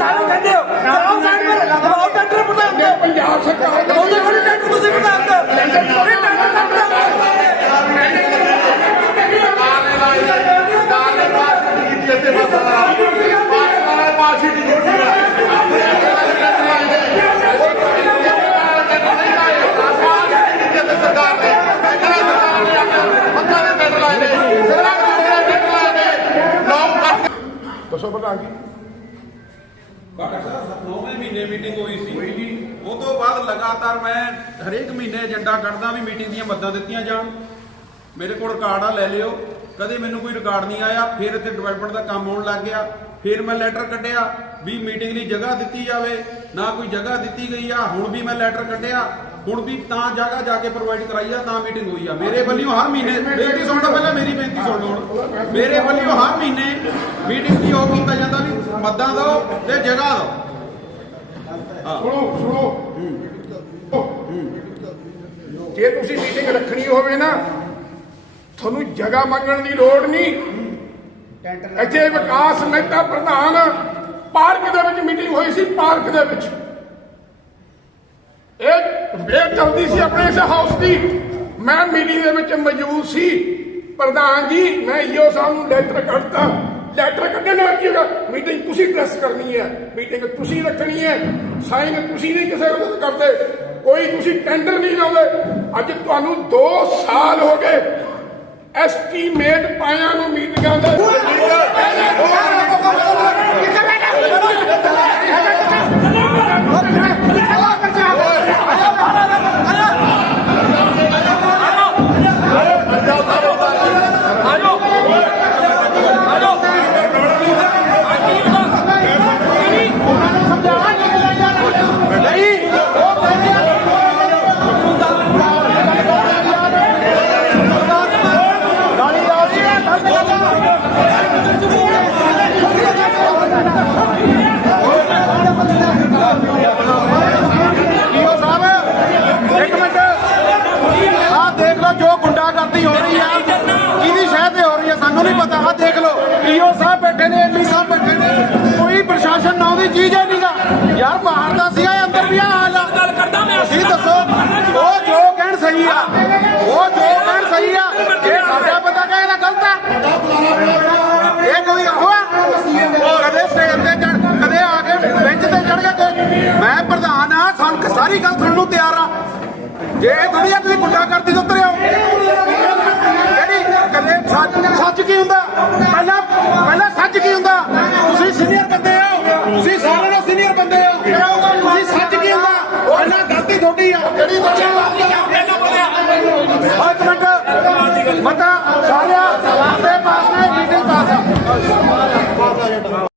ਸਾਰੇ ਕਹਿੰਦੇ ਹੋ ਕਰਾਓ ਸਾਈਡ ਪਰ ਲਗਾਓ ਟੈਂਡਰ ਪ੍ਰਧਾਨ ਦੇ ਪੰਜਾਬ ਸਰਕਾਰ ਦਾ ਉਹਦੇ ਕੋਲ ਟੈਂਡਰ ਤੁਸੀਂ ਪ੍ਰਧਾਨ ਦੇ ਟੈਂਡਰ ਦਾ ਪ੍ਰਧਾਨ ਦੱਸੋ ਪ੍ਰਧਾਨ ਜੀ ਨੌਵੇਂ ਮਹੀਨੇ ਮੀਟਿੰਗ ਹੋਈ ਸੀ। ਉਹ ਤੋਂ ਬਾਅਦ ਲਗਾਤਾਰ ਮੈਂ ਹਰੇਕ ਮਹੀਨੇ ਏਜੰਡਾ ਕੱਢਦਾ ਵੀ ਮੀਟਿੰਗ ਦੀਆਂ ਮੱਦਾਂ ਦਿੱਤੀਆਂ ਜਾਣ। ਮੇਰੇ ਕੋਲ ਰਿਕਾਰਡ ਆ ਲੈ ਲਿਓ। ਕਦੇ ਮੈਨੂੰ ਕੋਈ ਰਿਕਾਰਡ ਨਹੀਂ ਆਇਆ ਫਿਰ ਇੱਥੇ ਡਿਵੈਲਪਮੈਂਟ ਦਾ ਕੰਮ ਹੋਣ ਲੱਗ ਗਿਆ। ਫਿਰ ਮੈਂ ਲੈਟਰ ਕੱਢਿਆ ਵੀ ਮੀਟਿੰਗ ਲਈ ਜਗ੍ਹਾ ਦਿੱਤੀ ਜਾਵੇ। ਨਾ ਕੋਈ ਜਗ੍ਹਾ ਦਿੱਤੀ ਗਈ ਆ ਹੁਣ ਵੀ ਮੈਂ ਲੈਟਰ ਕੱਢਿਆ। ਹੁਣ ਵੀ ਤਾਂ ਜਗ੍ਹਾ ਜਾ ਕੇ ਪ੍ਰੋਵਾਈਡ ਕਰਾਈ ਆ ਤਾਂ ਮੀਟਿੰਗ ਹੋਈ ਆ। ਮੇਰੇ ਵੱਲੋਂ ਹਰ ਮਹੀਨੇ ਬੇਨਤੀ ਸੁਣ ਲਓ ਪਹਿਲਾਂ ਮੇਰੀ ਮੇਰੇ ਵੱਲੋਂ ਹਰ ਮਹੀਨੇ ਮੀਟਿੰਗ ਦੀ ਉਹ ਕੀਤਾ ਜਾਂਦਾ ਵੀ ਮੱਦਾਂ ਦਿਓ ਤੇ ਜਗ੍ਹਾ ਦਿਓ ਸੁਣੋ ਸੁਣੋ। ਜੇ ਤੁਸੀਂ ਮੀਟਿੰਗ ਰੱਖਣੀ ਹੋਵੇ ਨਾ, ਤੁਹਾਨੂੰ ਜਗ੍ਹਾ ਮੰਗਣ ਦੀ ਲੋੜ ਨਹੀਂ। ਇੱਥੇ ਵਿਕਾਸ ਮਹਿਤਾ ਪ੍ਰਧਾਨ ਪਾਰਕ ਦੇ ਵਿੱਚ ਮੀਟਿੰਗ ਹੋਈ ਸੀ, ਪਾਰਕ ਦੇ ਵਿੱਚ। ਇਹ ਵੇਟ ਚੱਲਦੀ ਸੀ ਆਪਣੇ ਇਸ ਹਾਊਸ ਦੀ। ਮੈਂ ਮੀਟਿੰਗ ਦੇ ਵਿੱਚ ਮੌਜੂਦ ਸੀ। ਪ੍ਰਧਾਨ ਜੀ ਮੈਂ ਈਓ ਸਾਹਿਬ ਨੂੰ ਲੈਟਰ ਕੱਢਤਾ। ਲੈਟਰ ਕੱਢਣ ਨਾਲ ਕੀ ਹੋਗਾ? ਮੀਟਿੰਗ ਤੁਸੀਂ ਪ੍ਰੈਸ ਕਰਨੀ ਹੈ। ਮੀਟਿੰਗ ਤੁਸੀਂ ਰੱਖਣੀ ਹੈ। ਸਾਈਨ ਤੁਸੀਂ ਨਹੀਂ ਕਿਸੇ ਨੂੰ ਕਰਦੇ। ਕੋਈ ਤੁਸੀਂ ਟੈਂਡਰ ਨਹੀਂ ਲਾਉਂਦੇ। ਅੱਜ ਤੁਹਾਨੂੰ 2 ਸਾਲ ਹੋ ਗਏ। ਐਸਟੀਮੇਟ ਪਾਇਆ ਨੂੰ ਮੀਟਿੰਗਾਂ ਦੇ ਈਓ ਸਾਹਿਬ ਇੱਕ ਮਿੰਟ ਆਹ ਦੇਖ ਲਓ ਜੋ ਗੁੰਡਾਗਰਦੀ ਹੋ ਰਹੀ ਆ ਕਿਹਦੀ ਸ਼ਹਿ ਤੇ ਹੋ ਰਹੀ ਆ ਸਾਨੂੰ ਨਹੀਂ ਪਤਾ ਆਹ ਦੇਖ ਲਓ ਈਓ ਸਾਹਿਬ ਬੈਠੇ ਨੇ ਐਮਪੀ ਸਾਹਿਬ ਬੈਠੇ ਨੇ। ਕੋਈ ਪ੍ਰਸ਼ਾਸਨ ਨਾ ਉਹਦੀ ਚੀਜ਼ ਹੈ ਨਹੀਂਗਾ ਯਾਰ ਬਾਹਰ ਦਾ ਸੀਗਾ ਇਹ ਅੰਦਰ ਵੀ ਆ ਹਾਲ ਆ। ਗੱਲ ਕਰਦਾ ਮੈਂ ਤੁਸੀਂ ਦੱਸੋ ਉਹ ਜੋ ਕਹਿਣ ਸਹੀ ਆ ਉਹ ਜੋ ਕਹਿਣ ਸਹੀ ਆ ਇਹ ਸਾਡਾ ਬੰਦਾ ਕਹੇ ਨਾ ਗਲਤ ਆ। ਇਹ ਕੋਈ ਹੋਆ ਕਦੇ ਸਟੇਜ ਤੇ ਚੜ ਕਦੇ ਆ ਕੇ ਬੈਂਚ ਤੇ ਚੜ ਕੇ ਮੈਂ ਪ੍ਰਧਾਨ ਆ ਸਾਨੂੰ ਸਾਰੀ ਗੱਲ ਸੁਣਨ ਨੂੰ ਤਿਆਰ ਆ। ਜੇ ਇਹ ਥੋੜੀ ਆ ਤੁਸੀਂ ਗੁੱਡਾ ਕਰਦੀ ਤੋਂ ਪਹਿਲਾਂ ਪਹਿਲਾਂ ਸੱਚ ਕੀ ਹੁੰਦਾ?